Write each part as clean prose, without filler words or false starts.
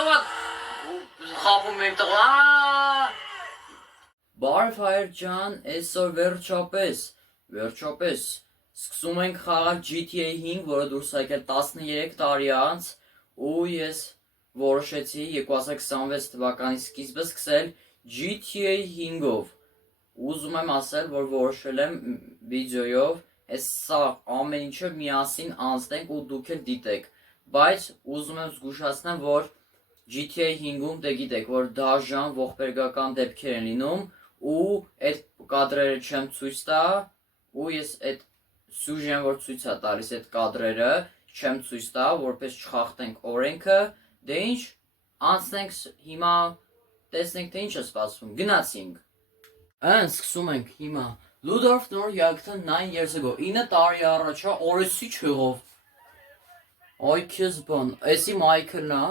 Տոմա խապում ենք տղա։ Բարև հայր ջան, այսօր վերջապես սկսում ենք խաղալ GTA 5, որը դուրս եկել 13 տարի անց, ու ես որոշեցի 2026 թվականի սկիզբը սկսել GTA 5-ով։ Ուզում եմ ասել, որ որոշել եմ վիդեոյով այս սա ամեն ինչը միասին անցնենք ու դուք էլ դիտեք, բայց ուզում եմ զգուշացնեմ, որ GTA 5-ում դե գիտեք, որ դաժան ողբերգական դեպքեր են լինում, ու այդ կադրերը չեմ ցույց տա, ու ես այդ սյուժեն, որ ցույց է տալիս այդ կադրերը, չեմ ցույց տա, որպես չխախտենք օրենքը, դե ինչ, անցնենք հիմա, տեսնենք թե ինչ է սպասվում, գնացինք։ Սկսում ենք հիմա, Ludorf Nor-Jagdը 9 years ago, 9 տարի առաջա, օրեսի չեղով, այ քեզ բան, էսի Մայքլն է,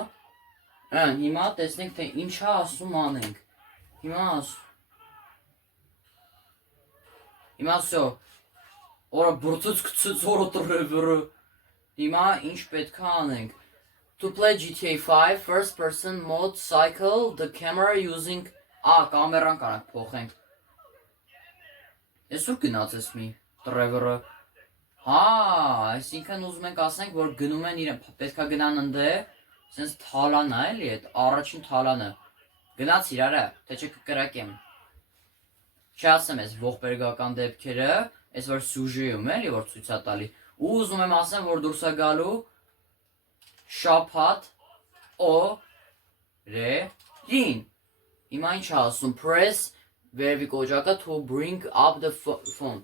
հիմա տեսնենք թե ինչա ասում անենք, հիմա սո, օրը բրծուց կծուց օրը տրևրը, հիմա ինչ պետք է անենք, to play GTA 5 first person mode cycle the camera using, կամերան կանանք փոխենք, ես ուր գնաց ես մի տրևրը, այսինքն ուզում ենք ասենք, որ գնում են իրեն, պետք է գնան ընդե, սենց թալանը էլի էդ, առաջին թալանը, գնաց իրարը, թե չէ կկրակեմ, չասեմ ես ողբերգական դեպքերը, ես որ սյուժեում էլի, որ ցույց է տալի, ու ուզում եմ ասեմ, որ դուրս է գալու շաբաթ օրերին, հիմա ինչ ասում, press վերևի կոճակը to bring up the phone,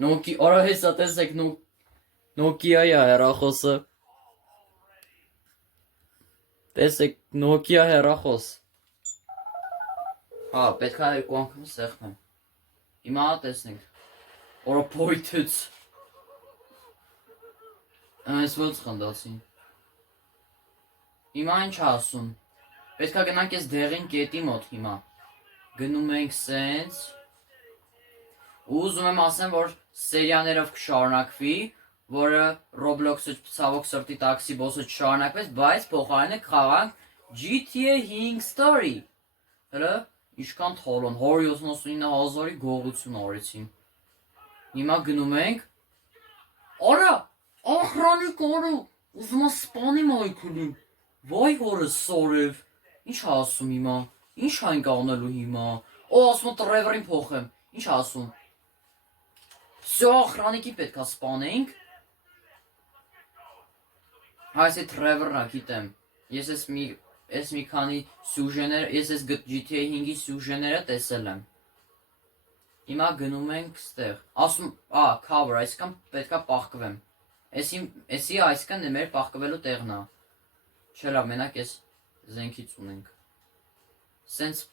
օրա հեսա տեսեք Nokia-ի է հեռախոսը, տեսեք Nokia հեռախոս, պետք է երկու անգամ սեղմեմ, հիմա տեսնենք, օրը փոյթեց, այս ոնց խնդացին, հիմա ինչ ասում, պետք է գնանք ես դեղին կետի մոտ հիմա, գնում ենք սենց, ու ուզում եմ ասեմ, որ սերիաներով կշարունակվի, որը Roblox-ը ցավոք սրտի տաքսի բոսը չշարունակվեց, բայց փոխարենը խաղանք GTA 5 Story, հələ ինչքան թոլոն, 179,000-ի գողություն արեցին, հիմա գնում ենք, արա, ախրանի կարու, ուզում է սպանի Մայքլին, վայ հորս սորև, ինչ ասում հիմա, ինչ ենք անելու հիմա, ասում տրևրին փոխեմ, ինչ ասում, սյո ախրանիկի պետք է սպանենք, այս է տրևրնա գիտեմ, ես ես մի քանի սյուժեներ, ես ես GTA 5-ի սյուժեները տեսել եմ, հիմա գնում ենք ստեղ, ասում, cover, այսքան պետք է պահկվեմ, էսի այսքան մեր պահկվելու տեղն է, չէ լավ, մենակ ես զենքից ունենք, սենց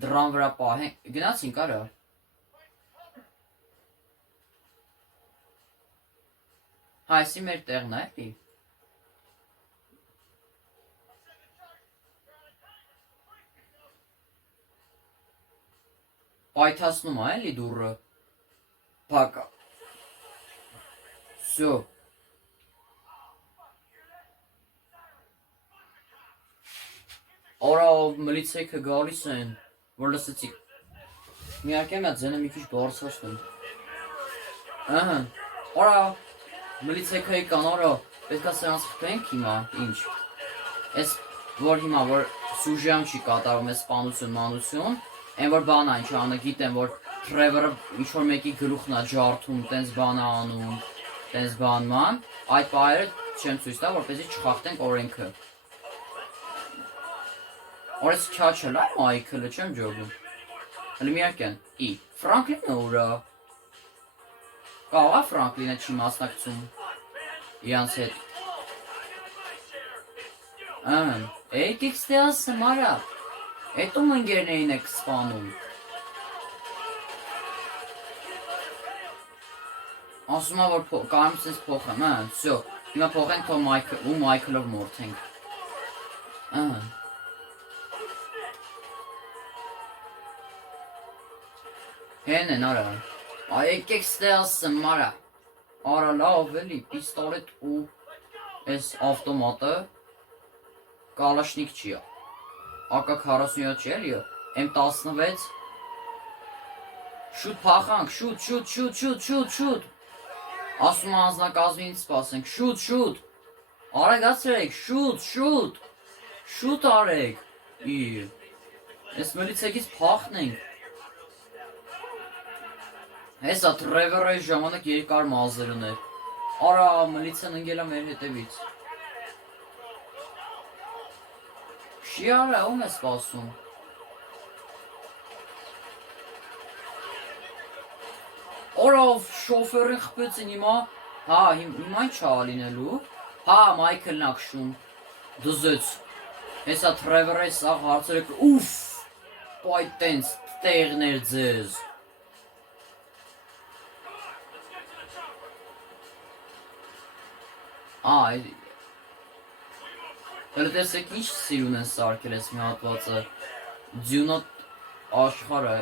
դրան վրա պահենք, գնացինք արա, այսի մեր տեղն է էլի, պայթասնում է էլի դուրը, պակա, սյո, արա մլիցեքը գալիս են, որ լսեցիք, միարկեմ է ձենը մի քիչ բարձրացնում, արա մլիցեքայի կան, արա, պետք է սրանց խփենք հիմա, ինչ, ես որ հիմա, որ սյուժեում չի կատարում ես սպանություն, մանություն, են որ բան այն չանը գիտեմ, որ Trevor-ը ինչ-որ մեկի գլուխն է ջարդում, տենց բան է անում, տենց բանման, այդ պահերը չեմ ցույց տա, որպեսզի չխախտենք օրենքը։ Օրես քյաչը լա Մայքլը չեմ ջոգում։ Հələ միարկյան, Ֆրանկլինը ուրա։ Կաղա Ֆրանկլինը չի մասնակցում իրանց հետ։ Եկեք ստեղս սմարա, հետում ընգերներին եք սպանում։ Ասում է, որ կարում սենց փոխեմ, սյո, հիմա փոխենք թո ու Մայքլով մորթենք։ Հեն են, արա, եկեք ստեղս սմարա, արա լավ էլի, պիստոլետ ու ես ավտոմատը, Կալաշնիկ չի։ AK-47 չի էլի, M16։ Շուտ փախանք, շուտ։ Ասում անձնակազմին սպասենք, շուտ։ Արագացրեք, շուտ արեք։ Ես միլիցիայից փախնենք։ Հեսա Տրևորի ժամանակ երկար մազեր ուներ։ Արա միլիցիան ընկել է մեր հետևից։ Չի արա, ում է սպասում։ Արա շոֆերին խփեցին հիմա։ Հա, հիմա ինչ ա լինելու։ Հա, Մայքլն ա քշում։ Դզեց։ Հեսա Տրևորի սաղ հարցերը ուֆ։ Պայ տենց տեղներ ձեզ։ Հələ տեսեք ինչ սիրուն են սարքել ես մի հատվածը, ձյունա աշխարը,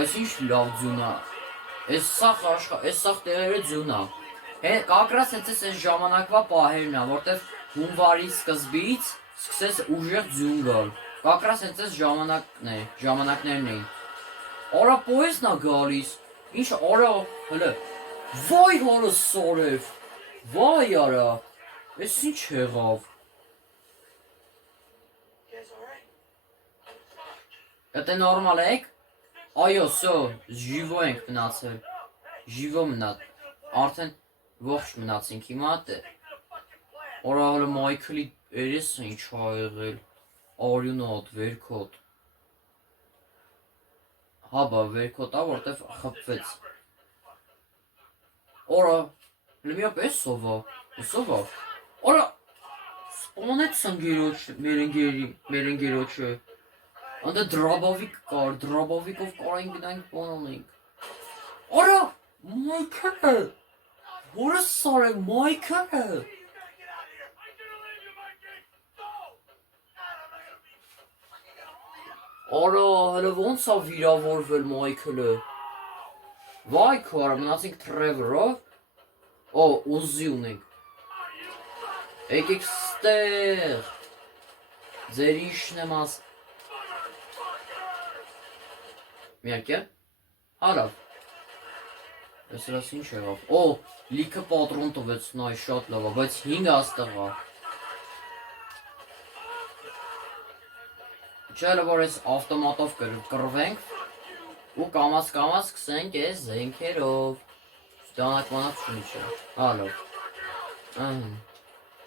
այս ինչ լավ ձյունա, ես սաղ տեղերը ձյունա, կակրաս հենց ես ժամանակվա պահերն է, որտև հունվարի սկզբից սկսես ուժեղ ձյուն գալ, կակրաս հենց ես ժամանակներն էին, արա պոյեսն է գալիս, ինչ արա, հələ, վայ հորը սորև, վայ արա, Ես ինչ եղավ։ Դա նորմալ եք։ Այո, սո, ժիվո ենք մնացել։ Ժիվո մնաց։ Արդեն ողջ մնացինք հիմա դե։ Օրավը Մայքլի երեսը ինչ ա եղել։ Արյունոտ, վերքոտ։ Հա, բա վերքոտ ա, որտեվ խփվեց։ Օրա, լմիապ էսովա։ Արա, սպոնեցն մեր ընգերոչը, անդը դրաբավիկ կար, դրաբավիկով կարային գնանք պոնանենք, արա, Մայքլը, որը սար է Մայքլը, արա, հələ ոնց ա վիրավորվել Մայքլը, վայ քորա, մնացինք Տրևորով, ուզի ունենք, Եկեք ստեղ, ձեր իշն եմ աս, միակ է, հարավ, ես իրաս ինչ եղավ, լիքը պատրոն տվեց, նայ շատ լավա, բայց 5 աստղա, չելը որ ես ավտոմատով կրվենք, ու կամաց կսենք ես զենքերով, ստանակ մանակ շունի չէ, հալով,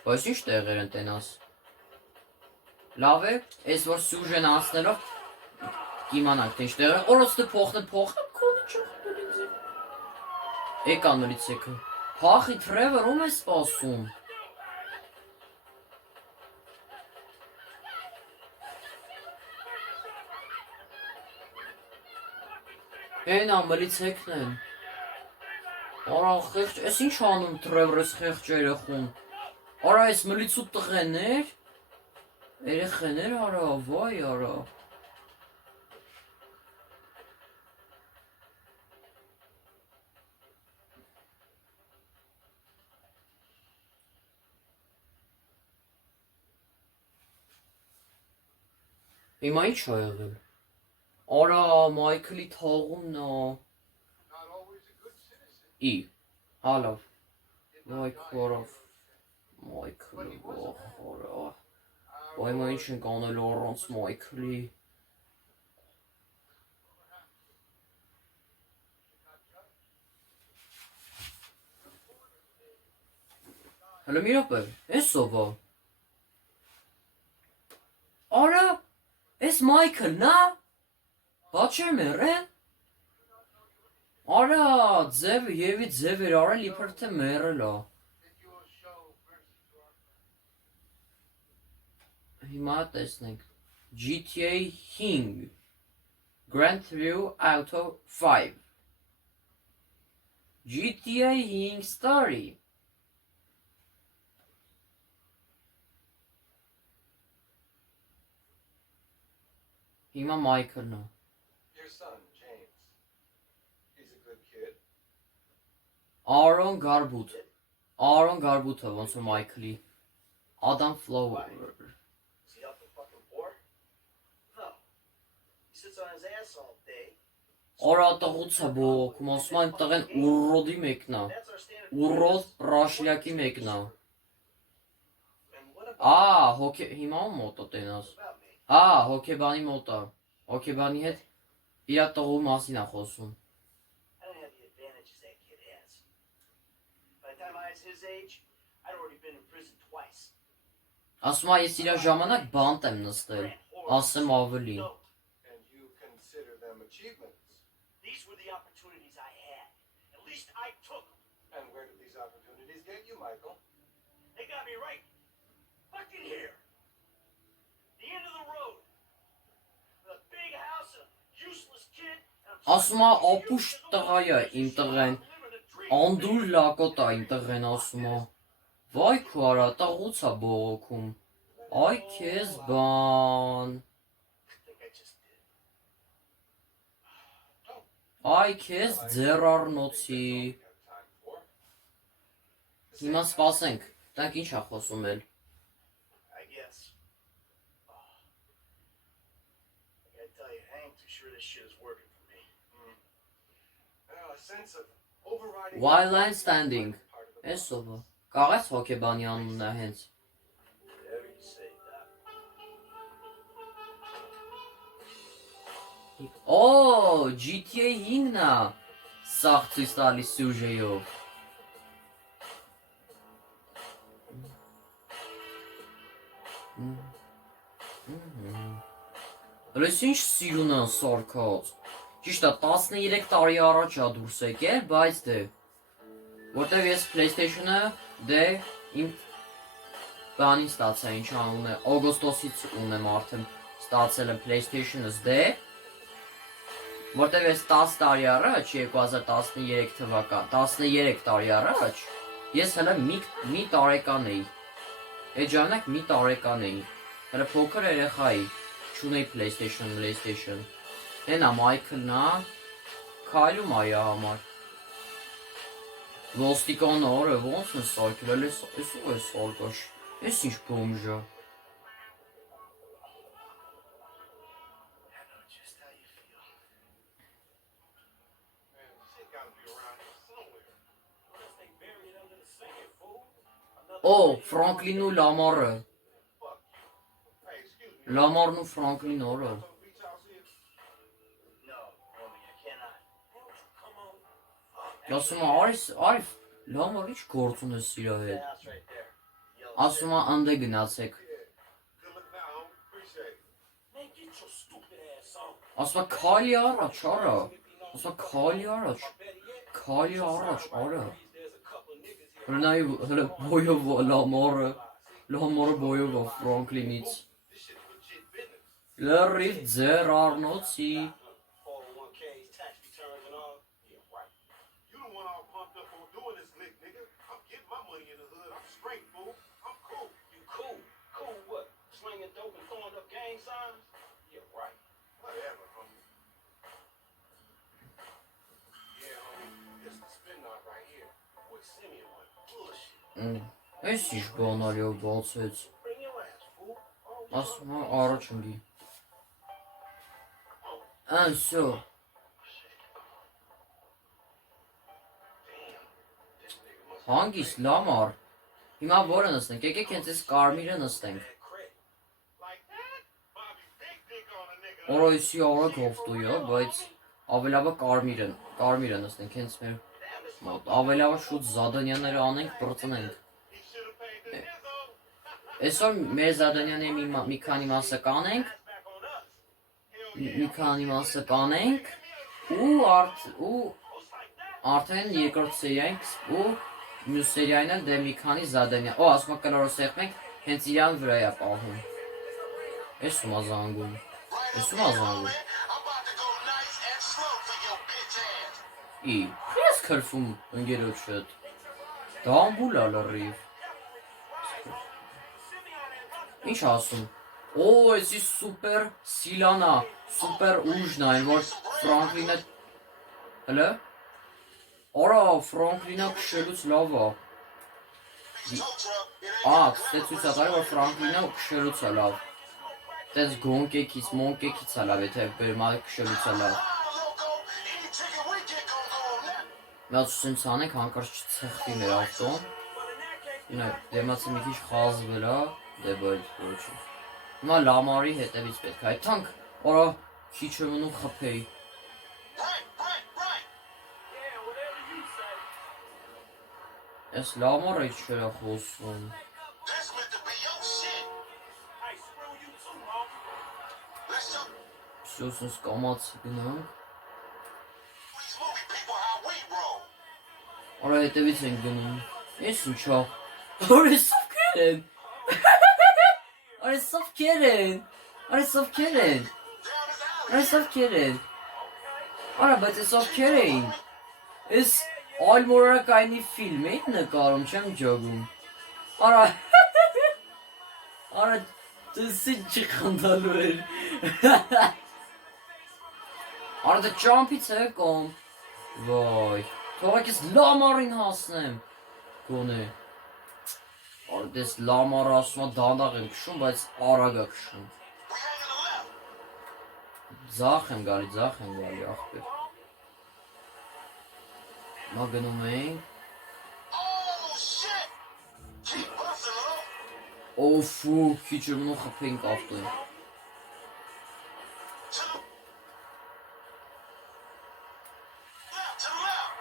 Բայց ինչ տեղեր են տենաս։ Լավ է, ես որ սյուժեն անցնելով կիմանանք թե ինչ տեղեր են, օրոց թե փոխնեն կոնը չախտել ինձ է։ Էկ անորից եկը, հախի Տրևոր ում է սպասում։ Են ամրից եկն են։ Արա խեղջ, ես ինչ անում Տրևորս խեղջ երեխուն։ Արա ես մլիցու տղեներ, երեխեներ արա, վայ արա։ Հիմա ինչ ա եղել։ Արա Մայքլի թաղումն ա։ Հալավ, վայ քորավ։ Մայքլը վախորա, բայմա ինչ ենք անելու առանց Մայքլի։ Հələ մի ռոպե, ես ովա։ Արա, ես Մայքլն ա, բա չեմ եղեն։ Արա, եվի ձև էր արել իբր թե մեռել ա։ Հիմա տեսնենք GTA 5 Grand Theft Auto 5 GTA 5 Story Հիմա Մայքլն ա Aaron Garbutt ոնց որ Մայքլի Adam Flower. Is he up to fucking war? No. He sits on his ass all day. Արա տղուց է բողոքում, ասում այն տղեն ուրոդի մեկն է, That's our standard. ուրոդ ռաշլյակի մեկն է։ And what about Հիմա ում մոտ է տենաս։ me? Հոկեբանի մոտ է, հոկեբանի հետ իրա տղու մասին է խոսում։ I don't have the advantages that kid has. By the time I was his age, I'd already been in prison twice. Ասում է ես իրա ժամանակ բանտ եմ նստել, ասեմ ավելի։ No, And you consider them achievements. these were the opportunities I had. At least I took them. And where did these opportunities get you, Michael? They got me right fucking here. The end of the road. The big house, a useless kid. Ասում է ապուշ տղա է իմ տղեն, անդուր լակոտ է իմ տղեն ասում է։ Վայ քո արա տղուց է բողոքում, այ քեզ բան, I think I just did. այ քեզ ձեռառնոցի։ Don't have time for. Հիմա սպասենք, տանք ինչ է խոսում էլ։ I guess. Oh. I gotta tell you, I ain't too sure this shit is working for me. A sense of overriding. Wild line standing, Part of the էսովը, կաղես հոկեբանի անունն է հենց։ Whatever you say, Doc. GTA 5-ն է, սաղ ցույց տալիս սյուժեյով։ Հլես ինչ սիրուն են սարքած, ճիշտ է 13 տարի առաջ է դուրս եկել, բայց դե, որտև ես PlayStation-ը դե իմ բանին ստացա ինչ անուն է, օգոստոսից ունեմ արդեն ստացել եմ PlayStation-ս դե, որտև ես 10 տարի առաջ, 2013 թվական, 13 տարի առաջ, ես հələ մի տարեկան էի, այդ ժամանակ մի տարեկան էի, հələ փոքր երեխա էի, չունեի PlayStation, հենա Michael-ն է, քայլում այա համար, ոստիկան օրը ոնց են սարքել, ես ով է սարկաշ, ես ինչ բոմժ է, I know just how you feel. Man, shit gotta be around here somewhere. Unless they bury it under the sand, fool. Another day, Ֆրանկլին ու Լամարը, Fuck you. Hey, excuse me. Լամարն ու Ֆրանկլին օրը, Some beach house here? No, homie, I cannot. Come on. ասում է արիվ, Լամար ինչ գործ ունես իրա The հետ, house right there. Yellow ասում է անդե գնացեք, Yeah. Good looking out, homie. Appreciate it. Man, get your stupid ass on. ասում է քայլի առաջ, արա, ասում է քայլի առաջ, քայլի առաջ, արա, հլը բոյով Լամարը բոյով է Ֆրանկլինից, This shit legit business. լրիվ ձեր առնոցի, 401ks, tax returns and all. Yeah, right. You the one all pumped up on doing this lick, nigga. I'm getting my money in the hood. I'm straight, fool. I'm cool. You cool. Cool what? Slinging dope and throwing up gang signs? Yeah, right. Whatever, homie. Yeah, homie. This the spin knot right here. Boy, Simeon went bullshit. ես ինչ բանալիով բացեց, Bring your ass, fool. Oh, ասում է առաջ ընգի, անսո, This nigga must հանգիստ Լամար, հիմա որը նստենք, եկեք հենց այս կարմիրը նստենք, have credit. like that. Bobby, big dick on a nigga. օրոյսի արագ հովտույա, բայց ավելավը կարմիրը նստենք հենց մեր մոտ, ավելավը շուտ Զադանյանները անենք, պրծնենք, He should have paid the nizzo. այսօր մեր Զադանյանի մի քանի մասը կանենք, That's back on us. Hell մի yeah. քանի մասը կանենք, ու Just like that. արդեն երկրորդ սերիայինք ու մյուս սերիային էլ դե մի քանի Զադանյան, ասում է կլորոս եղմենք, հենց իրան վրա է պահում, ես ում ազանգում, ես ում ազանգում, I'm about to go nice and slow for your bitch ass. ես քրվում ընգերոջ շետ, դամբուլ է լրիվ, ինչ ասում, էսի սուպեր սիլանա, սուպեր ուժն այն, որ Ֆրանկլինը, հլը, արա Ֆրանկլինը քշելուց լավ է, Ստե ցույց է տալի, որ Ֆրանկլինը քշելուց է լավ։ Դες գոնկեքից, մոնկեքից է լավ, եթե բերմա քշելուց է լավ։ Մենք ցույց անենք հանկարծ չցխվի մեր ավտոն։ Նայ, դեմացի մի քիչ խազվել է, դե բայց ոչ։ Հիմա Լամարի հետևից պետք է։ Այդ թանկ, օրա քիչ է մնում խփեի։ Ես Լամարը չէր խոսում։ That's meant to be your shit. Hey, screw you too, homie. Let's show Սոսս կամաց գնանք։ these movie people how we roll. Օրա հետևից ենք գնում։ Ես ինչա։ Օրե սովքեր են։ Օրե սովքեր են։ Օրե սովքեր են։ Down his alley. Օրե սովքեր են։ Արա բայց ես ովքեր էին։ Ես Ալմորակայնի ֆիլմ էի նկարում, չեմ ջոգում։ Արա Արա դες չի խնդալու էր։ Արա դա ճամփից է կոմ։ Վայ, թողեք ես Լամարին հասնեմ։ Գոնե։ Արա դες Լամարը ասում է դանդաղ եմ քշում, բայց արագ է քշում։ We hanging a left. Ձախ եմ գալի, աղբեր։ Մա գնում ենք։ Oh shit. Keep busting, low. Օֆու, քիչ է մնում խփենք ավտոյին։ To the left.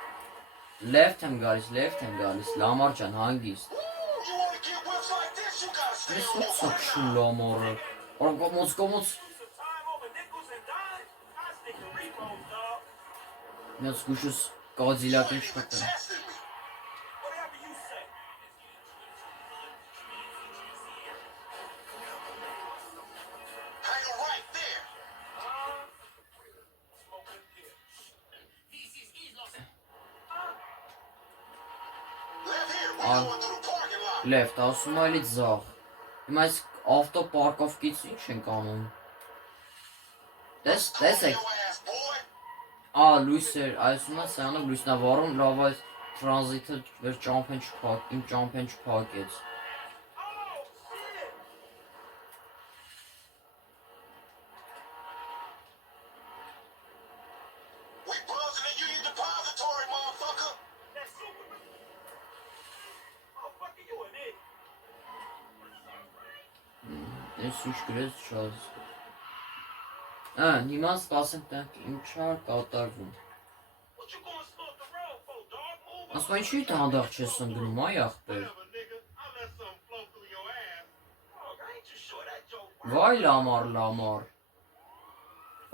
Left եմ գալիս, Լամար ջան, հանգիստ։ Ooh, you wanna get whips like this? You gotta stay Ես on ո՞նց your է քշում Լամարը։ Արա կոմոց։ Some time over nickels and dimes. I stick to repos, dog. Մեծ գուշս կազիլակին You չխփեմ։ tested me. Whatever you say. Hang a right there. Smoking here. Left here. We Ah. going through the parking lot. Left, ասում է էլի ձախ։ Հիմա այս ավտոպարկովկից ինչ ենք անում։ Դες Go եք։ your ass, boy. Լույսեր, այսում է սյանը լույսնա վառում, լավ այս տրանզիտը վեր ճամփեն չփակեց։ Oh, shit. We buzzing the Union Depository, motherfucker. That's super. Motherfucker, you an idiot. Ես ինչ գրեց չազ։ Հիմա սպասենք տանք ինչա կատարվում։ What you gonna slow the road for, dog? Move Ասում ինչի դանդաղ չես ընկնում, այ ախպեր։ Whatever, nigga. I let something flow through your ass. Dog, I ain't too sure that joke. Վայ Լամար։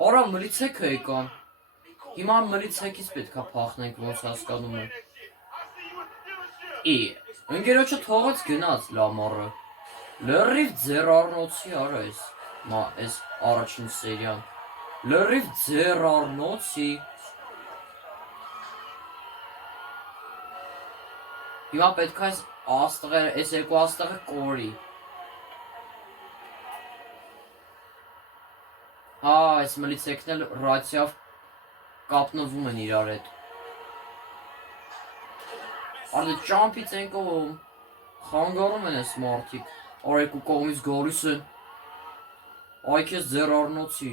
Արա մլիցեք եկան։ Be cool. Հիմա մլիցեկից պետքա փախնենք, ոնց հասկանում եմ։ That shit. I see you at the dealership. Ընկերոջը թողեց գնաց Լամարը։ Լրիվ ձեր առնոցի արա էս։ Էս առաջին սերիան։ Լրիվ ձեր առնոցի։ Հիմա պետք է այս երկու աստղը կորի։ Այս մլիցեկն էլ ռացիավ կապնվում են իրար հետ։ Արդե ճամփից են կողմ։ Խանգարում են այս մարդիկ։ Արեկու կողմից գալիս են։ Այ քեզ ձեր առնոցի։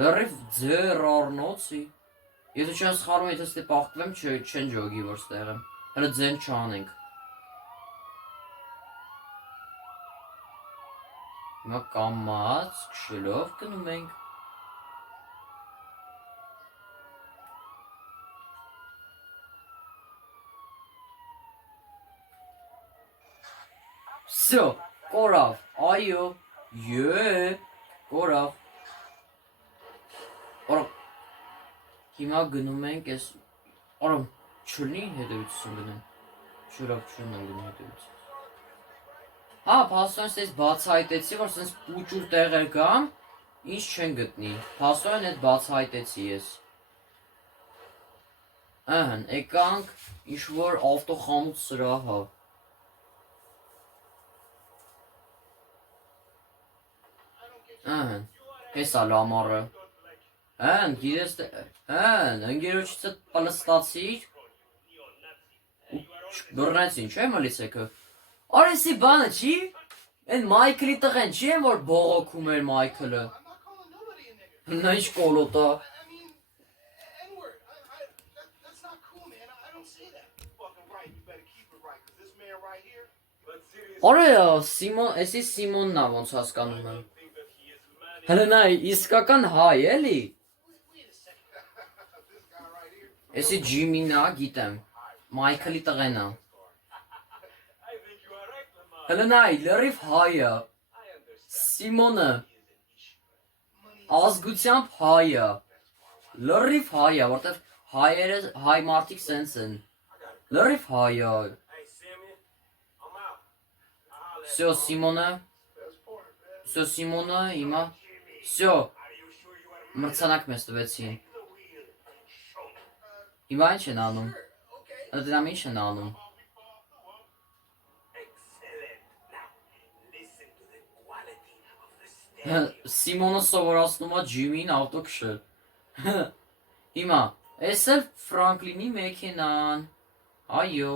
Լրիվ ձեր առնոցի։ Եթե չեն սխալվում, եթե ստե պաղկվեմ, չեն ջոգի որ ստեղ եմ։ Հələ ձեն չանենք։ Հիմա կամաց քշելով գնում ենք։ Всё, կորավ, այո, կորավ։ Արա, հիմա գնում ենք ես, արա, չլինի հետևիցս գնում, չուրավ չուն են գնում հետևիցս։ Հա, պաստորեն սեզ բացահայտեցի, որ սենց պուճուր տեղեր կան, ինչ չեն գտնի, պաստորեն էդ բացահայտեցի ես։ Եկանք, ինչ-որ ավտոխամուց սրահ հա։ Հեսա Լամարը։ Գիրես ընկերոջիցդ պլստացիր ու Բռնեցին, չէ՞ մլիցեքը։ Արեսի բանը չի։ Այն Մայքլի տղեն չի են որ բողոքում էր Մայքլը։ I'm not calling nobody a nigga. Նա ինչ կոլոտա։ I mean, N-word. That's not cool, man. I don't say that. Fucking right. You better keep it right, because this man right here. Let's see this. Արա Սիմոն, էսի Սիմոնն է ոնց հասկանում եմ։ Think that he is mad. Հələ նա իսկական հայ էլի։ Wait a second. This guy right here. Էսի Ջիմին է, գիտեմ։ Մայքլի տղեն է։ I think you are right, Lamar. Հələ նա լրիվ հայ է։ I understand. Սիմոնը He is an issue. ազգությամբ հայ է։ Լրիվ հայ է, որտեվ հայերը հայ մարդիկ սենց են։ Լրիվ հայ է։ Hey, Sammy, I'm out. I'll let Всё, Սիմոնը, That's part of that. всё Սիմոնը հիմա, всё, Are you sure you are մրցանակ մեզ տվեցին։ the wheel and show me? Հիմա ինչ են անում։ Okay. Դրանք ինչ են անում։ Excellent. Now, listen to the quality of the stereo. Սիմոնը սովորացնում է Ջիմին ավտո քշել։ Հիմա, էս էլ Ֆրանկլինի մեքենան։ Այո։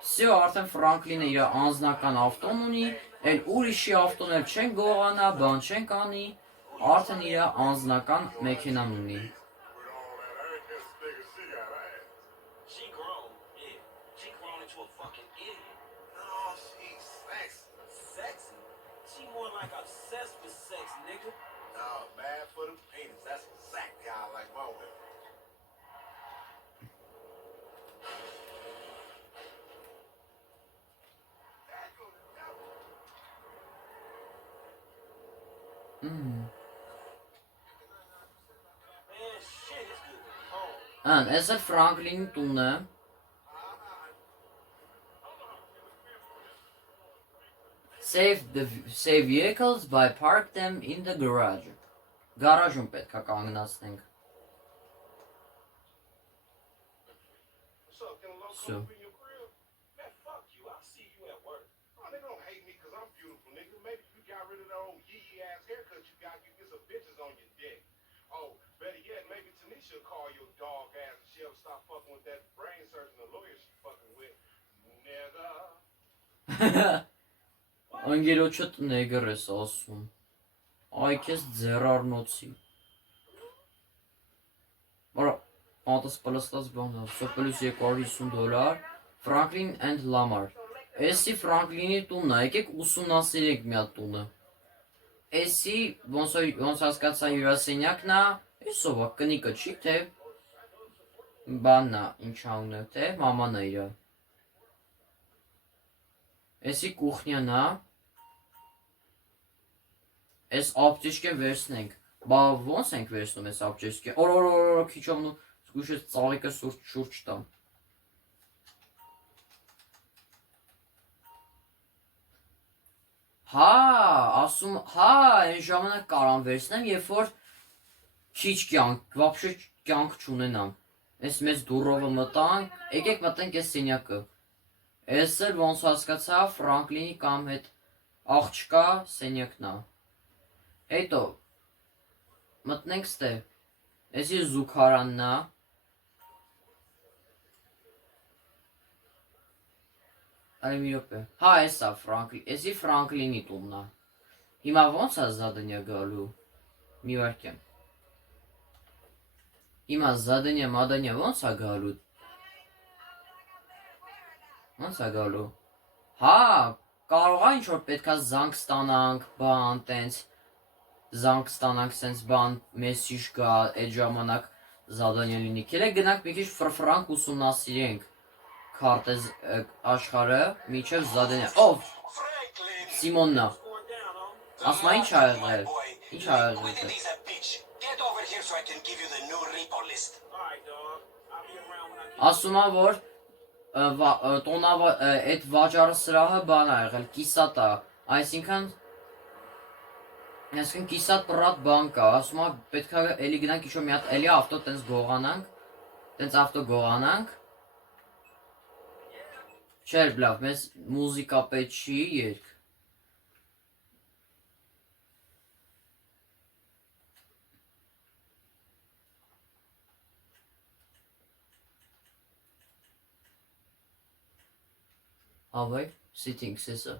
Всё, արդեն Ֆրանկլինը իր անձնական ավտոն ունի, էլ ուրիշի ավտոն էլ չեն գողանա, բան չեն կանի, արդեն իր անձնական մեքենան ունի։ She grown, yeah. She grown into a fucking idiot. No, she's sexy. Sexy? She more like obsessed with sex, nigga. No, bad for the penis. That's exactly how I like my women. Man, shit, it's good to be home. Ան, էս էլ Ֆրանկլինի տունն է։ Save vehicles by park them in the garage. Գարաժում պետք է կանգնացնենք։ What's up? Can a local So. come up in your crib? Man, fuck you. I'll see you at work. Oh, they don't hate me because I'm beautiful, nigga. Maybe you got rid of that old yee ass haircut you got. You get some bitches on your dick. Oh, better yet, maybe Tanisha will call your dog ass and she'll stop fucking with that brain surgeon, the lawyer she fucking with. Nigga. Անգելոջդ նեգր ես ասում։ Այ քեզ ձեռառնոցի։ Արա, պատս պլստած բան է, սա պլյուս $250, Franklin and Lamar։ Էսի Ֆրանկլինի տունն է, եկեք ուսումնասիրենք մի հատ տունը։ Էսի ոնց հասկացա հյուրասենյակն է, էսով է կնիկը չի, թե բանն է, ինչ անուն է, թե մաման է իրա։ Էսի կուխնյան է։ Էս ապճեշկեն վերցնենք։ Բա ոնց ենք վերցնում էս ապճեշկեն։ Օր քիչ ամնու զգուշես ծաղիկը շուրջ տամ։ Հա, ասում, հա, այն ժամանակ կարան վերցնեմ, երբ որ քիչ կյանք, вообще կյանք չունենամ։ Էս մեծ դուրովը մտանք, եկեք մտենք էս սենյակը։ Էս էլ ոնց հասկացա Ֆրանկլինի կամ հետ աղջկա սենյակն է։ Հետո մտնենք ստե։ Էսի զուգարանն է։ Այ մի րոպե։ Հա, էսա Ֆրանկլին, էսի Ֆրանկլինի տունն է։ Հիմա ոնց է զադենյա գալու։ Մի վարքյան։ Հիմա զադենյա մադենյա ոնց է գալու։ Ոնց է գալու։ Հա, կարող է ինչ որ պետքա զանգ ստանանք, բան, տենց զանգ ստանանք, սենց բան, մեսիջ գա, այդ ժամանակ զադանյա լինի։ Կերեք գնանք մի քիչ ֆրանկ ուսումնասիրենք քարտեզ աշխարհը, միջև զադանյա։ Ով, Franklin! Սիմոնն է։ What's going down, homie? Ասма ինչ ա եղել։ Boy, Ինչ ա Whitney եղել։ is a bitch. Get over here so I can give you the new repo list. All right, dog. I'll be around when I get Ասում է որ տոնավա այդ վաճառը սրահը բան ա եղել, կիսատ է, այսինքն կիսատ պրատ բան կա, ասում է պետք է էլի գնանք ինչ-որ մի հատ էլի ավտո տենց գողանանք, տենց ավտո գողանանք, չէր բլավ, մեզ մուզիկա պետք չի երգ, Հավայ, sitting սեսը։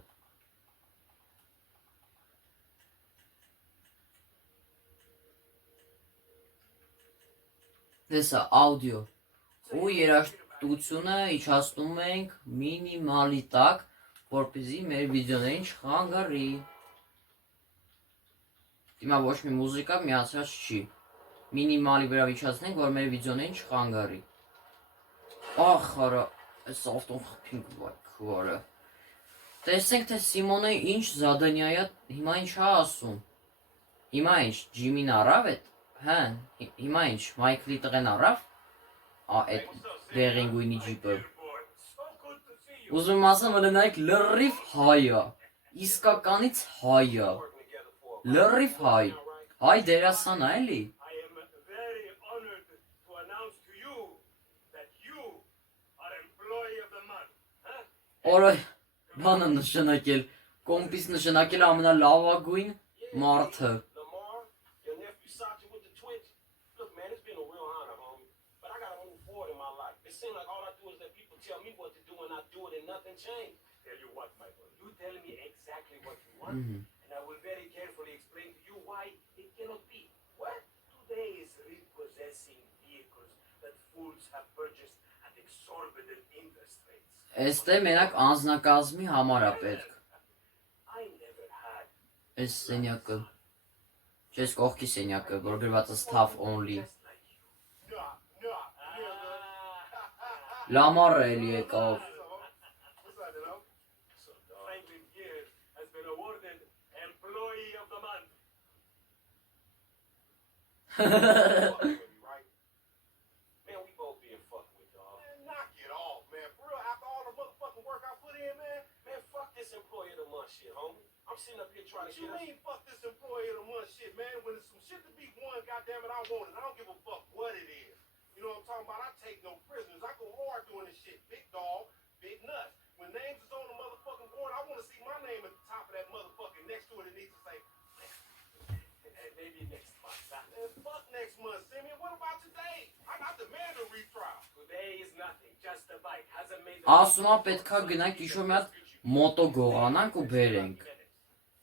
Դեսա աուդիո։ Ու երաժշտությունը իջացնում ենք մինիմալի տակ, որպեսզի մեր վիդեոներին չխանգարի։ Հիմա ոչ մի մուզիկա միացած չի։ Մինիմալի վրա իջացնենք, որ մեր վիդեոներին չխանգարի։ Ախ, արա, այս ավտոն խփինք վայ։ Տեսնենք, թե Սիմոնը ինչ Զադանյայա հիմա ինչ է ասում։ Հիմա ինչ, Ջիմին առավ էդ, հա, հիմա ինչ, Մայքլի տղեն առավ, այդ դեղին գույնի ջիպը։ Ուզում ասեմ, մնայք լրիվ հայա, իսկականից հայա, լրիվ հայ, հայ դերասան է էլի։ I am very honored to announce to you that you are employee of the month. Huh? Օրը, բանը նշանակել, կոմպիս նշանակել ամենալավագույն մարդը։ Lamar, your nephew Sacha with the Twitch. Look, man, it's been a real honor, homie. But I gotta move forward in my life. It seems like all I do is let people tell me what to do and I do it and nothing changed. Tell you what, Michael, you tell me exactly what you want, and I will very carefully explain to you why it cannot be. What? Today is repossessing vehicles that fools have purchased at exorbitant interest rates. Էստե մենակ անձնակազմի համար է պետք։ I never had. Այս սենյակը։ Չես կողքի սենյակը, որ գրված է staff only։ Just like you. Լամարը էլի եկավ։ What's up, Dino? Franklin Gears has been awarded Employee of the Month. Fuck with me, right? Man, we both being fucked with, dog. Man, knock it off, man. For real, after all the motherfucking work I put in, man. Man, fuck this employee of the month shit, homie. I'm sitting up here trying What to you get us. mean, fuck this employee of the month shit, man? When it's some shit to be won, goddammit, I want it. I don't give a fuck what it is. You know what I'm talking about? I take no prisoners. I go hard doing this shit. Big dog, big nuts. When names is on the motherfucking board, I want to see my name at the top of that motherfucking next to it. It needs to say, Maybe next month. Huh? man, fuck next month, Simeon. What about today? I demand a retrial. Today is nothing. Just a bike. Hasn't made Ասում է պետքա գնանք իշո մի հատ մոտո գողանանք ու բերենք։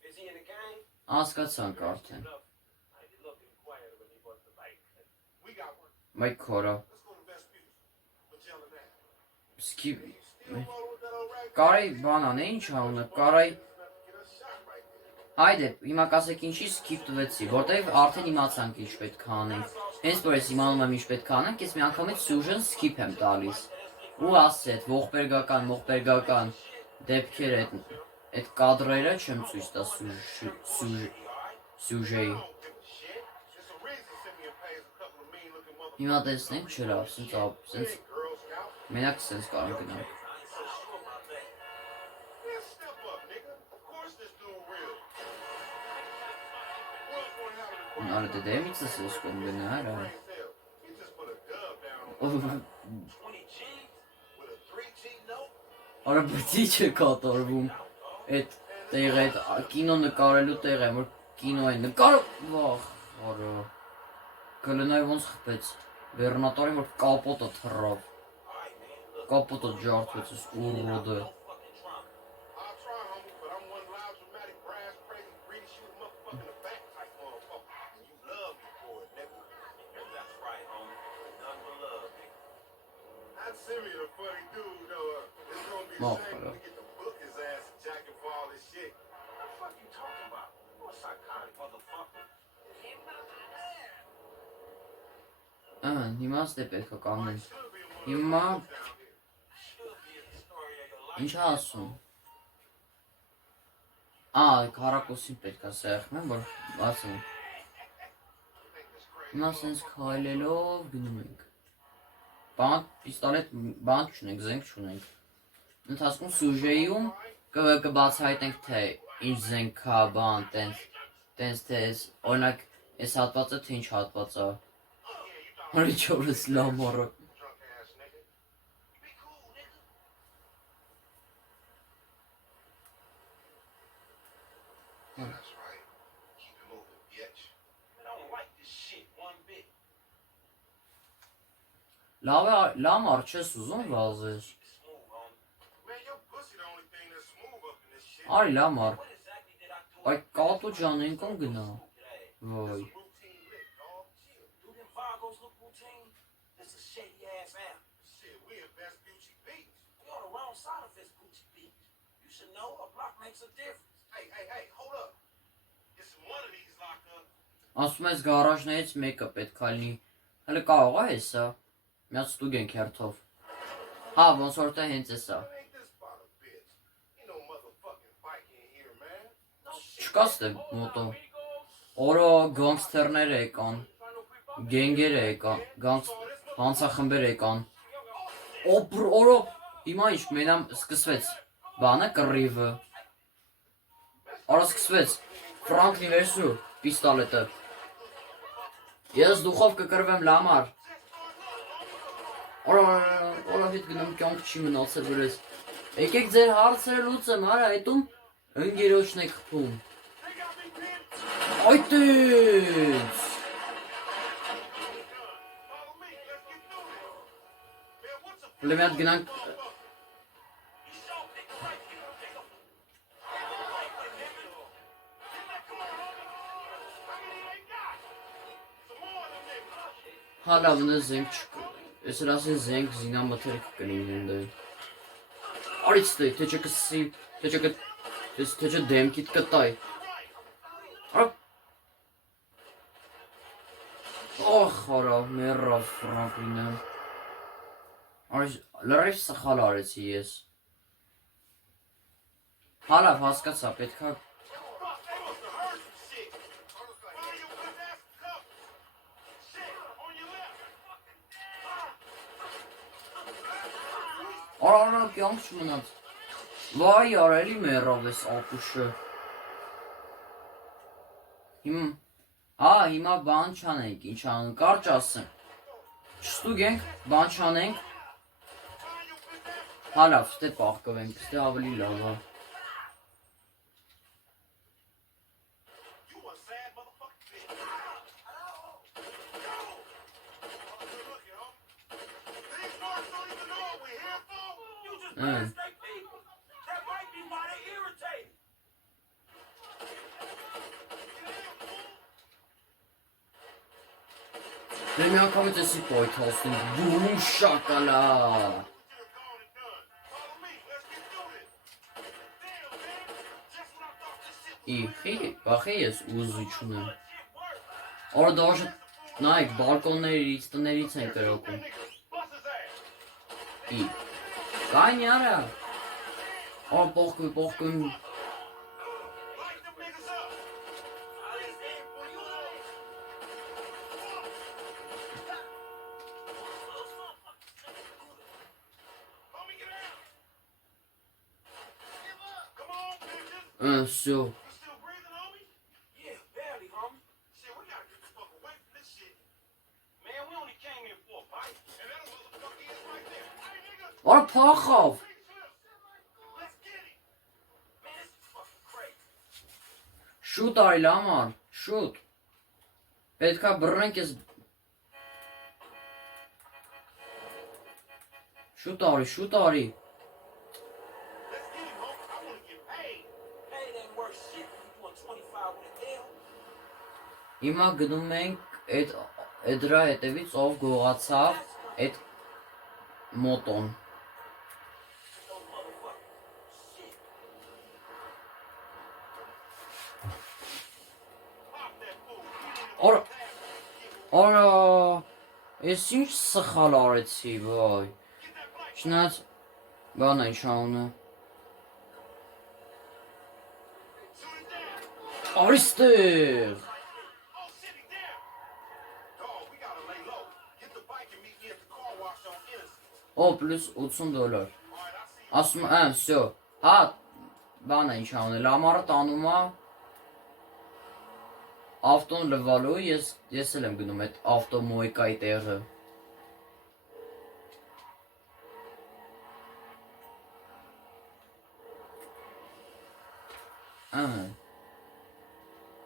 Is he in the game? Հասկացանք արդեն։ I did not inquire when he bought the bike. We got work. Մայ քորա։ Let's go to Vespucci. Magellan Ave. Սկի You still rolling with that old rag? կարայ բանան է ինչ անունը, կարայ Get us shot right there. Հայդե, հիմա կասեք ինչի skip տվեցի, որտեվ արդեն իմացանք ինչ պետք է անենք։ Հենց որ ես իմանում եմ ինչ պետք է անենք, ես մի անգամից սյուժեն skip եմ տալիս։ Ու ասեց, ողբերգական դեպքեր այդ կադրերը չեմ ցույց տա սյուժեի։ I don't give a shit. There's a reason Simeon pays a couple of mean looking motherfuckers. Հիմա տեսնենք չրա, սենց We ain't Girl Scout. մենակ սենց կարող գնանք։ Man, step up, nigga. Of course this dude real. Who's gonna have a requirement? Նարը դե միցս ես կոմ գնա հարա։ Brain cell. He just put a dub down on 20 G's? with a 3G note. Արա բծի չէ կատարվում։ Այդ տեղը այդ կինո նկարելու տեղը, որ կինո է նկարը, վախ, արա։ Կլնայ ոնց խփեց։ Վերնատորին որ կապոտը թռավ։ Կապոտը ջարդվեց, ուրոդը։ I'll try, homie, but I'm one loud, dramatic, brass, crazy, greedy, shoot a motherfucker in the back type motherfucker. And you love me for it, nigga. That's right, homie. None but love, nigga. That Simeon a funny dude, though. It's gonna be a Oh, shame hello. when we get to book his ass and jack him for all this shit. What the fuck you talking about? You a psychotic motherfucker. Հիմա ստե պետք է կանենք։ Should be one of Հիմա those down here. Should be the story of your life. ինչ է ասում։ Քարակոսին պետք է սեղմեմ, որ ասեմ։ Think this crazy Հիմա սենց քայլելով գնում ենք։ Բան, պիստոլետ, բան չունենք, զենք չունենք։ Ընթացքում սյուժեյում կբացահայտենք թե ինչ զենք կա, բան, տենց թե օրինակ այս հատվածը թե ինչ հատված է։ Հրի չորս լամարը։ drunk ass nigga. Be cool, nigga. Yeah, that's right. Keep it moving, bitch. Man, I don't like this shit one bit. Լամար չես ուզում վազես։ Keep it smooth, homie. Man, your pussy the only Արի լամար։ What exactly did I do? Այ կատու ջան ենքան գնա։ Ոյ։ Routine lick, dog. Chill. Do them Vagos look routine? This is shady ass app. Shit, we in Vespucci Beach. We on the wrong side of Vespucci Beach. You should know a block makes a difference. Hey, hold up. It's one of these locked up. Ասում ես գարաժներից մեկը պետք է լինի։ Հələ կարող է հեսա։ Մի հատ ստուգ ենք հերթով։ Հա, ոնց որ դա հենց է սա։ Ain't this about a bitch? Ain't no motherfucking bike in here, man. No shit. Չկա ստե մոտո։ Օրո գանգստերներ եկան։ Գենգեր եկան։ Հանցախմբեր եկան։ Օրո հիմա ինչ մենամ սկսվեց։ Բանը կռիվը։ Արա սկսվեց։ Ֆրանկլին վերսու պիստոլետը։ Ես դուխով կկրվեմ լամար։ Օրա հետ գնամ կյանք չի մնացել վրես։ Եկեք ձեր հարցերը լուծեմ, արա հետում ընկերոջն եք խփում։ Այ տենց։ Follow me, let's get through this. Man, what's a Հələ մի հատ գնանք You sure think right here, nigga. Come on, հա լավ նե զենք չկա։ Ես էլ ասեն զենք զինա մթերք կնինեն դե։ Արից դե թե չկսի, թե չէ դեմքիդ կտայ։ Արա Ախ, արա մեռավ Ֆրանկլինը։ Արի լրիվ սխալ արեցի ես։ Հա լավ հասկացա, պետքա Արա կյանք չմնաց։ Վայ արելի մեռավ ես ապուշը։ Հիմա բան չանենք, ինչ անենք, կարճ ասեմ։ Չստուգենք, բան չանենք։ Հա լավ, ստե պահկվենք, ստե ավելի լավ է։ You a sad motherfucking bitch. These marks don't even know what we're here for. You just blast they people. That might be why they irritated. Դե մի անգամ ես էսի պոյթ հասնում, բուրում շակալա։ Իխի, բախի ես ուզի չունեմ։ Արա դաժը, նայք, բալկոններից, տներից են կրոքում։ Կայն արա։ Արա պողկում։ Всё. Yeah, barely, homie. Man, we only came here for a bite. Արա փախավ։ Man, this is fucking crazy. Շուտ արի լաման, շուտ։ Պետքա բռնենք ես։ Շուտ արի։ Paid ain't worth shit. You doing 25 with an L? Հիմա գնում ենք դրա հետևից ով գողացավ այդ մոտոն։ No motherfucker. Shit. Արա, ես ինչ սխալ արեցի, վայ։ Չնայած բան է շաունը։ Արի ստեղ։ Օ, պլյուս $80։ Ասում եմ, всё։ Հա, բան է ինչ անել, ամառը տանում է ավտոն լվալու, ես էլ եմ գնում այդ ավտոմոյկայի տեղը։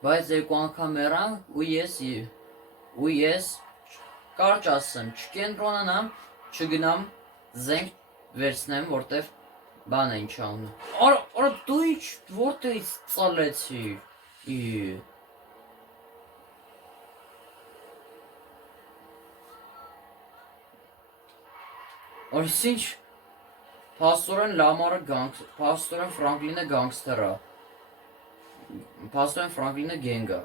Բայց երկու անգամ եռամ ու ես կարճ ասեմ, չկենտրոնանամ, չգնամ զենք վերցնեմ, որտև Բան է ինչ անում։ Արա դու ինչ որտեղից ծալեցիր։ Այսինչ Փաստորեն Լամարը Փաստորեն Ֆրանկլինը գանգստեր է։ Փաստորեն Ֆրանկլինը գենգ է։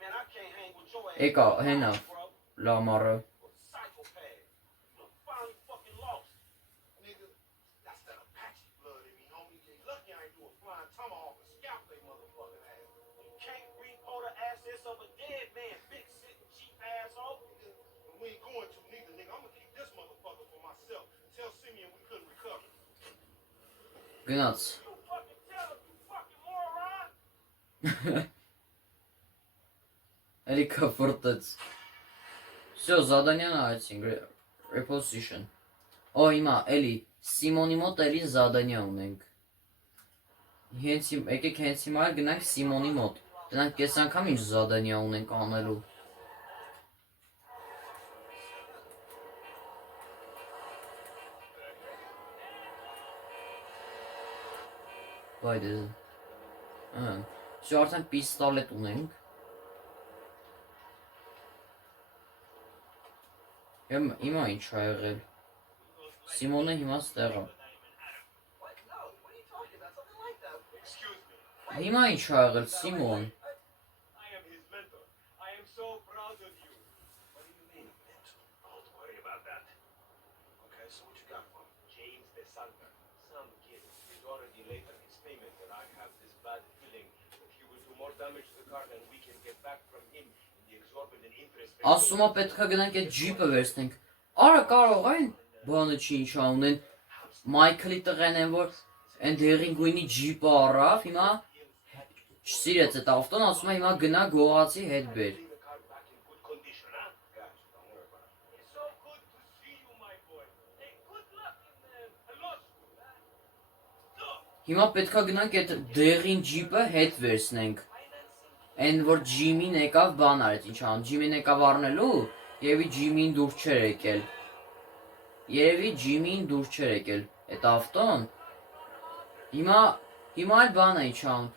Man, I can't hang with your ass. Եկա, հենա bro. Լամարը։ Psychopath. Look, finally fucking lost. Nigga, that's that Apache blood in me, homie. You lucky I ain't do a flying tomahawk and scalp they motherfucking ass. You can't repo the assets of a dead man, big sitting cheap asshole. Nigga, and we ain't going to neither, nigga. I'm gonna keep this motherfucker for myself. Tell Simeon we couldn't recover. Գնաց։ You fucking tell him, you fucking moron. Էլի կվրտեց։ Всё, заданиան այցինք, reposition։ Օ, հիմա, էլի, Սիմոնի մոտ էլի զադանյա ունենք։ Եկեք հենց հիմա գնանք Սիմոնի մոտ։ Դրանք կես անգամ ինչ զադանյա ունենք անելու։ Բայդ է։ Всё, արդեն պիստոլետ ունենք։ Հիմա ինչ ա եղել։ Սիմոնը հիմա ստեղ է։ What? No, what are you talking about? Something like that. Excuse me. Հիմա ինչ ա եղել Սիմոն։ I am his mentor. I am so proud of you. What do you mean, mental? Oh, don't worry about that. Okay, so what you got for me? James De Santa. Some kid. He's already later his payment, and I have this bad feeling that he will do more damage to the car than we can get back from him in the exorbitant interest rate. Ասում է պետքա գնանք այդ ջիպը վերցնենք։ Արա կարող այն բանը չի ինչ անեն։ Մայքլի տղեն են որ այն դերին գույնի ջիպը առավ, հիմա չսիրեց այդ ավտոն, ասում է հիմա գնա գողացի հետ բեր։ Bring the car back in good condition, huh? Gotcha, don't worry about it. It's so good to see you, my boy. Hey, good luck in law school, huh? Look. Հիմա պետքա գնանք այդ դերին ջիպը հետ վերցնենք։ Այն որ Ջիմին եկավ բան արեց, ինչ անում, Ջիմին եկավ առնելու, երևի Ջիմին դուր չէր եկել։ Երևի Ջիմին դուր չէր եկել այդ ավտոն։ Հիմա այլ բան է ինչ անում։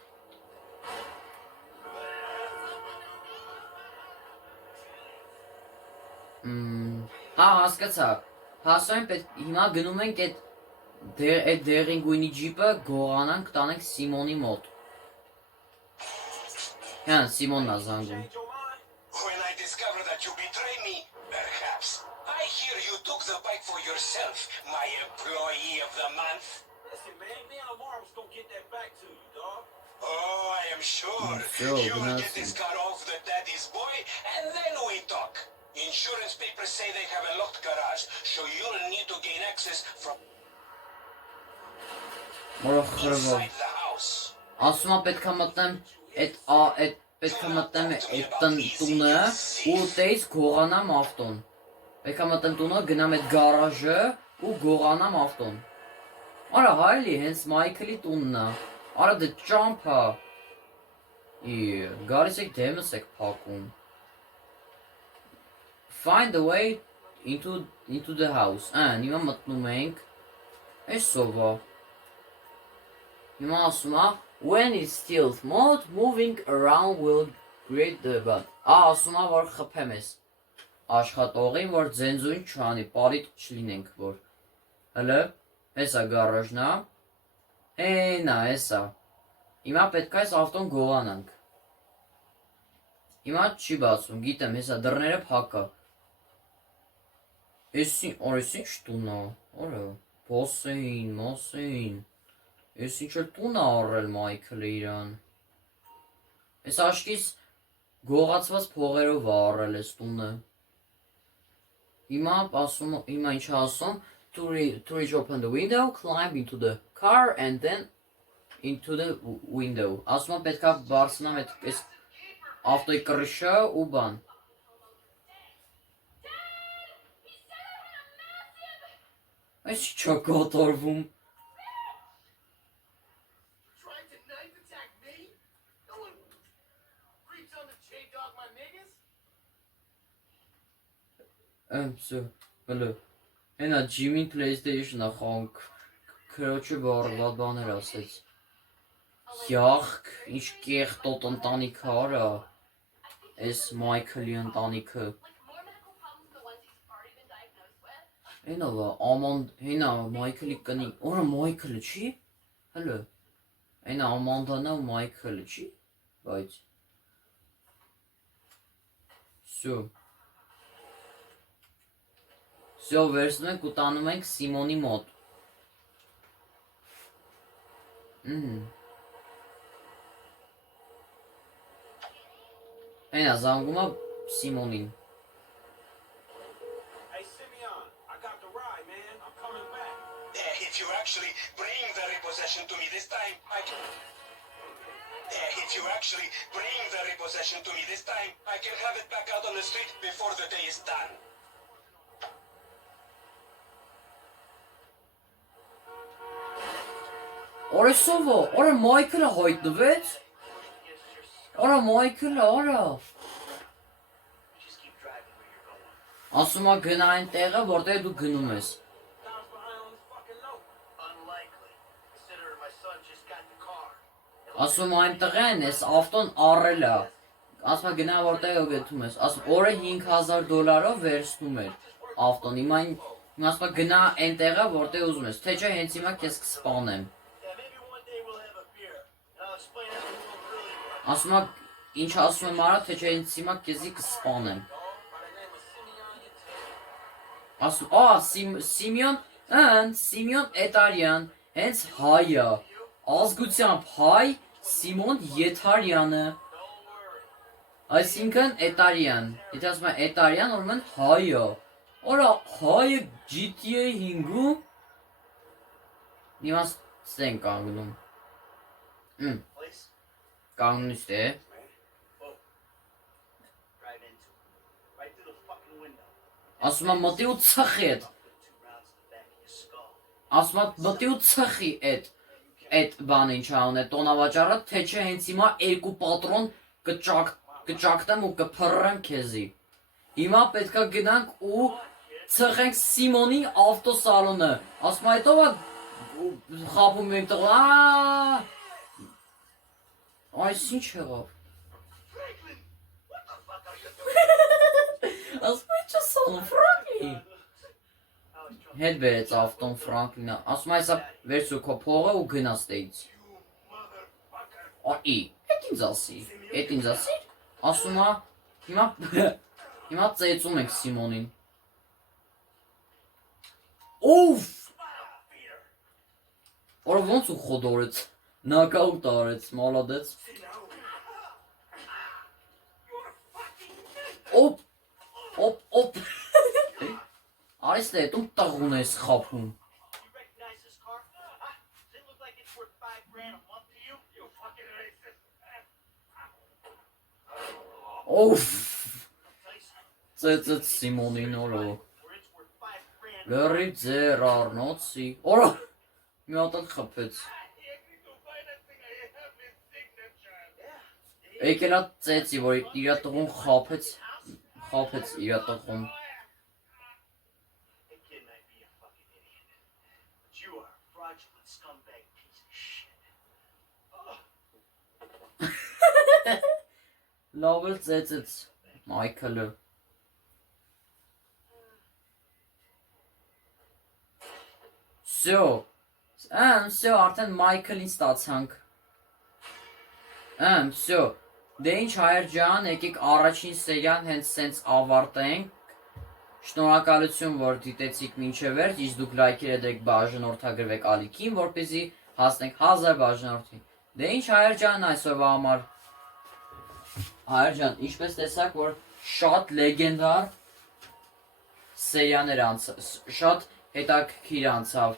Հա, հասկացա։ Հասարին պետք հիմա գնում ենք այդ դերին գույնի ջիպը գողանանք տանենք Սիմոնի մոտ։ Հա, Սիմոնն է զանգում։ Change your mind? When I discover that you betray me, perhaps. I hear you took the bike for yourself, my employee of the month. Listen, man, me and Lamar was gonna get that back to you, dog. Oh, I am sure. Sure, You will get gracias. this car off the daddy's boy, and then we talk. Insurance papers say they have a locked garage, so you'll need to gain access from Որը խրվով։ inside the house. Ասում է պետքա մտնեմ այդ պետքա մտնեմ այդ տունը ու տեից գողանամ ավտոն։ Պետքա մտնեմ տունը, գնամ այդ գարաժը ու գողանամ ավտոն։ Արա հայլի հենց Մայքլի տունն է։ Արա դե ճամփա։ Գալիս եք դեմս եք փակում։ Find a way into the house։ Հիմա մտնում ենք։ Էսով է։ Հիմա ասում է when it's stealth mode, moving around will create the bug։ Ասում է որ խփեմ ես աշխատողին, որ ձենձույն չանի, պարիտ չլինենք որ։ Հələ, հեսա գարաժն է։ Հենա, հեսա։ Հիմա պետք է այս ավտոն գողանանք։ Հիմա չի բացում, գիտեմ, հեսա դռները փակա։ Էս ինչ տուն է, օրը, բոսեին, մոսեին։ Ես ինչ էլ տուն է առել Մայքլը իրան։ Ես աշկիս գողացված փողերով է առել ես տունը։ Հիմա ինչ ասում, to reach open the window, climb into the car and then into the window։ Ասում է պետքա բարձնամ այս ավտոյի կռիշը ու բան։ Այս չի կատարվում։ Trying to knife attack me? No one creeps on the chain dog my niggas? Всё, հələ։ Հենա Jimmy PlayStation-ը խաղում քրոջը բառլատ բաներ ասեց։ Յախք, ինչ կեղտոտ ընտանիք արա։ Էս Մայքլի ընտանիքը։ Հենա լա, հենա Մայքլի կնի, օրա Մայքլը չի։ Հələ։ Հենա Ամանդանա ու Մայքլը չի, բայց։ Всё։ Всё, վերցնում ենք ու տանում ենք Սիմոնի մոտ։ Հենա զանգում է Սիմոնին։ Hey, Simeon, I got the ride, man. I'm coming back. If you actually bring the repossession to me this time, I can... If you actually bring the repossession to me this time, I can have it back out on the street before the day is done. Օրա սովո, օրա Մայքլը հայտնվեց։ Օրա Մայքլը, օրա։ Just keep driving where you're going. Ասում է գնա այն տեղը, որտեղ դու գնում ես։ Tom's behind on this fucking note. Unlikely. Consider my son just got the car. Ասում այն տղեն էս ավտոն առել է։ Ասում է գնա որտեղ գտնում ես։ Ասում օրը $5,000 վերցնում էր ավտոն։ Հիմա ասում է գնա այն տեղը, որտեղ ուզում ես։ Թե չէ հենց հիմա քեզ կսպանեմ։ Yeah, maybe one day we'll have a beer. And I'll explain everything really well. Ասում է ինչ ասում եմ արա, թե չէ հենց հիմա քեզի կսպանեմ։ By the name of Simeon Yatay. Ասում, Սիմեոն Էտարյան, հենց հայ է։ Ազգությամբ հայ Սիմոն Եթարյանը։ Don't worry. Այսինքն Էտարյան։ Եթե ասում եմ Էտարյան, ուրեմն հայ է։ Օրա հայը GTA 5-ում Նիմաս ստեն կանգնում։ Place? Կանգնուց է։ Man. Whoa. Drive into it. Right through the fucking window. Ասում եմ մտի ու ծխի այդ։ Put 2 rounds in the back of your skull. Ասում եմ մտի ու ծխի այդ բանը ինչ անում է տոնավաճառը, թե չէ հենց հիմա 2 պատրոն կճակտեմ ու կփռեմ քեզի։ Հիմա պետքա գնանք ու ծխենք Սիմոնի ավտոսալոնը։ Ասում եմ հետո խապում եմ տղա։ Այս ինչ եղավ։ Franklin! What the fuck are you doing? Ասում եմ ինչ ասում Ֆրանկլին։ I was drunk. Հետ բերեց ավտոն Ֆրանկլինը։ Ասում եմ այսա վերցու քո փողը ու գնա ստեից։ You motherfucker. Այ, էդ ինձ ասի։ Էդ ինձ ասի։ Ասում է հիմա ծեծում ենք Սիմոնին։ Օֆ։ Peter. Օր ոնց ու խոդորեց։ Նոկաուտ արեց, մալադեց։ Sit down. Օպ։ Այս դե դու տաղուն ես խափում։ You recognize this car? Huh? Does it look like it's worth $5 grand a month to you? You fucking racist. Օֆ։ Tell you something. Ծեծեց Սիմոնին օրը։ Where it's worth $5 grand. Լրի ձեր առնոցի։ Օրա։ Մի հատ խփեց։ Եկելա ծեծի, որ իրա տղուն խափեց իրա տղուն։ That kid might be a fucking idiot. But you are a fraudulent scumbag piece of shit. Լավ էլ ծեծեց Մայքլը։ Всё, արդեն Մայքլին ստացանք։ Всё։ Դե ինչ հայր ջան, եկեք առաջին սերիան հենց սենց ավարտենք։ Շնորհակալություն, որ դիտեցիք մինչև վերջ, իսկ դուք լայքերը դեք բաժանորդագրվեք ալիքին, որպեսզի հասնենք 1000 բաժանորդի։ Դե ինչ հայր ջան այսօրվա համար։ Հայր ջան, ինչպես տեսաք, որ շատ լեգենդար սերիաներ շատ հետաքրքիր անցավ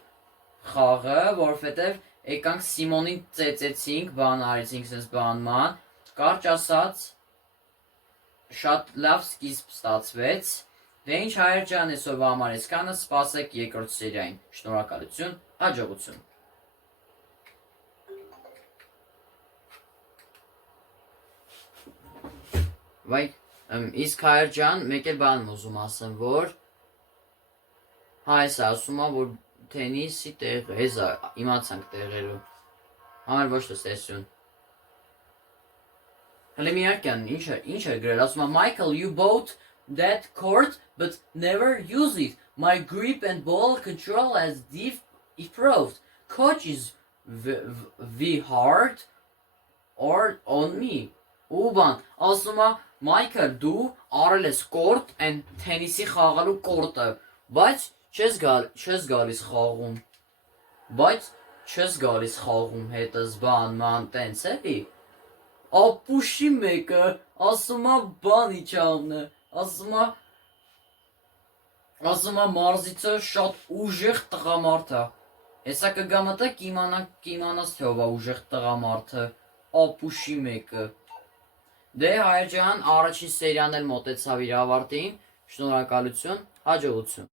խաղը, որովհետև եկանք Սիմոնին ծեծեցինք, բան արեցինք sense բանման, կարճ ասած շատ լավ սկիզբ ստացվեց։ Դե ինչ հայր ջան, այսօրվա համար այսքանը, սպասեք երկրորդ սերիային։ Շնորհակալություն, հաջողություն։ Վայ, իսկ հայր ջան, մեկ էլ բան եմ ուզում ասեմ, որ Այս ասում է, որ թենիսի տեղ, էզա, իմացանք տեղերու։ Համար ոչ թե սեսյուն։ Հələ միարկյան, ինչ է գրել, ասում է, Michael, you bought that court, but never use it. My grip and ball control has improved. Coach is the hard or on me. Ու բան, ասում է, Michael, դու արել ես կորտ and թենիսի խաղալու կորտը, բայց չես գալիս խաղում հետս բան ման տենց էլի։ Ապուշի մեկը ասում է բան իջավնը, ասում է մարզիցը շատ ուժեղ տղամարդ է։ Հեսա կգա մտա կիմանաս թե ով է ուժեղ տղամարդը, ապուշի մեկը։ Դե հայր ջան, առաջին սերիան էլ մոտեցավ իր ավարտին, շնորհակալություն, հաջողություն։